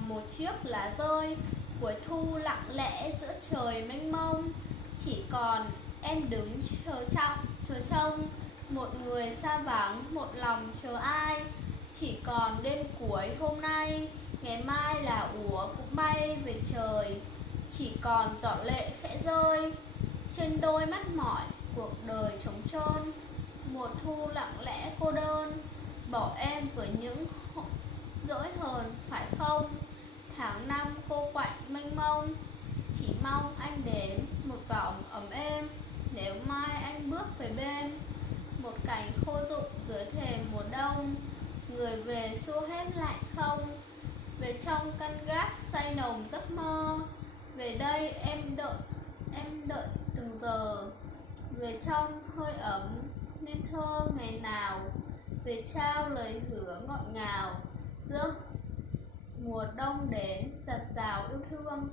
Một chiếc lá rơi cuối thu lặng lẽ giữa trời mênh mông, chỉ còn em đứng chờ trông một người xa vắng, một lòng chờ ai. Chỉ còn đêm cuối hôm nay, ngày mai là úa cũng bay về trời. Chỉ còn giọt lệ khẽ rơi trên đôi mắt mỏi, cuộc đời trống trơn. Mùa thu lặng lẽ cô đơn, bỏ em với những dỗi hờn phải không? Tháng năm cô quạnh mênh mông, chỉ mong anh đến một vòng ấm êm. Nếu mai anh bước về bên một cành khô rụng dưới thềm mùa đông, người về xua hết lạnh không? Về trong căn gác say nồng giấc mơ, về đây em đợi từng giờ. Về trong hơi ấm nên thơ ngày nào, về trao lời hứa ngọt ngào giữa mùa đông đến dạt dào yêu thương.